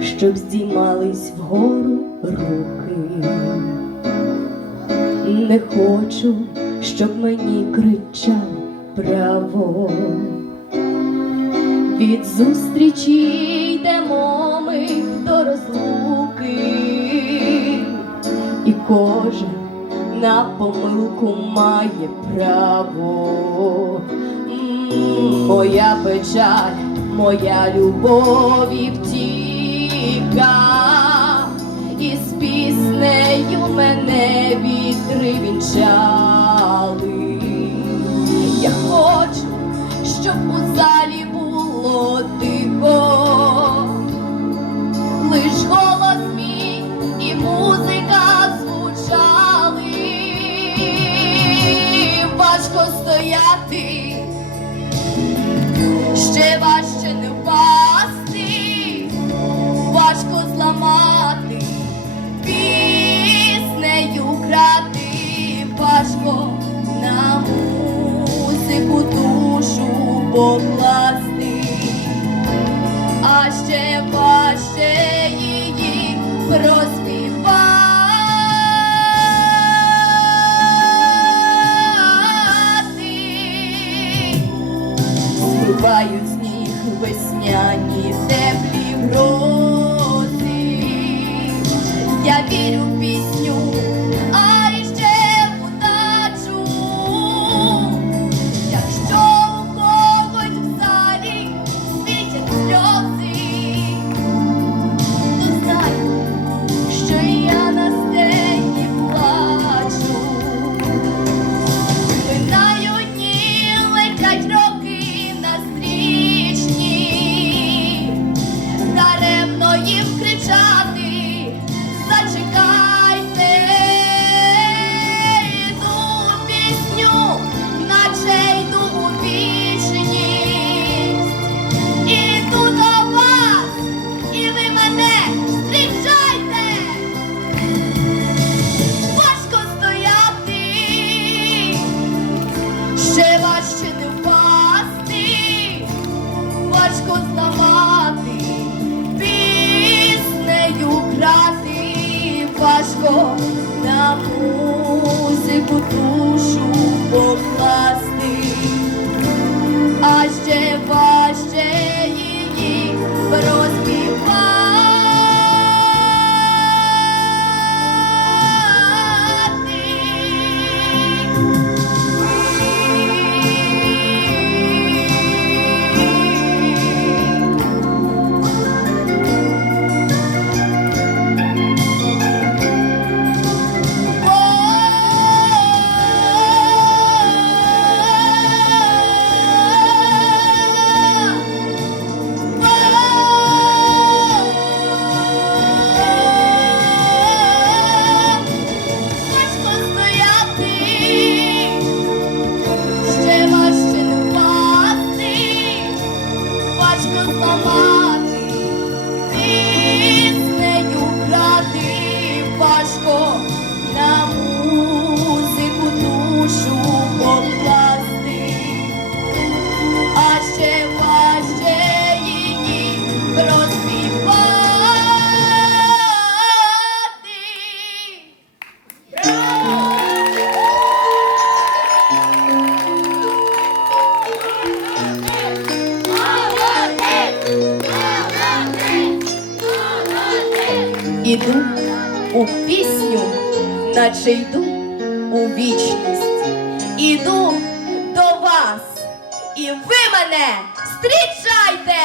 щоб здіймались вгору руки. Не хочу, щоб мені кричали право. Від зустрічі йдемо ми до розлуки, і кожен на помилку має право. Моя печаль, моя любов і втіка, і з піснею мене вітри вінчали. Я хочу, щоб у залі було тихо, лиш голос мій і музика звучали. Важко стояти, ще покласти, а ще важче її проспівати. Збивають сніг весняні теплі ще не впасти, важко зламати, піснею грати, важко на музику душу покласти, а ще важче її розпівати. Важко Іду у пісню, наче йду у вічність. Іду до вас, і ви мене зустрічайте!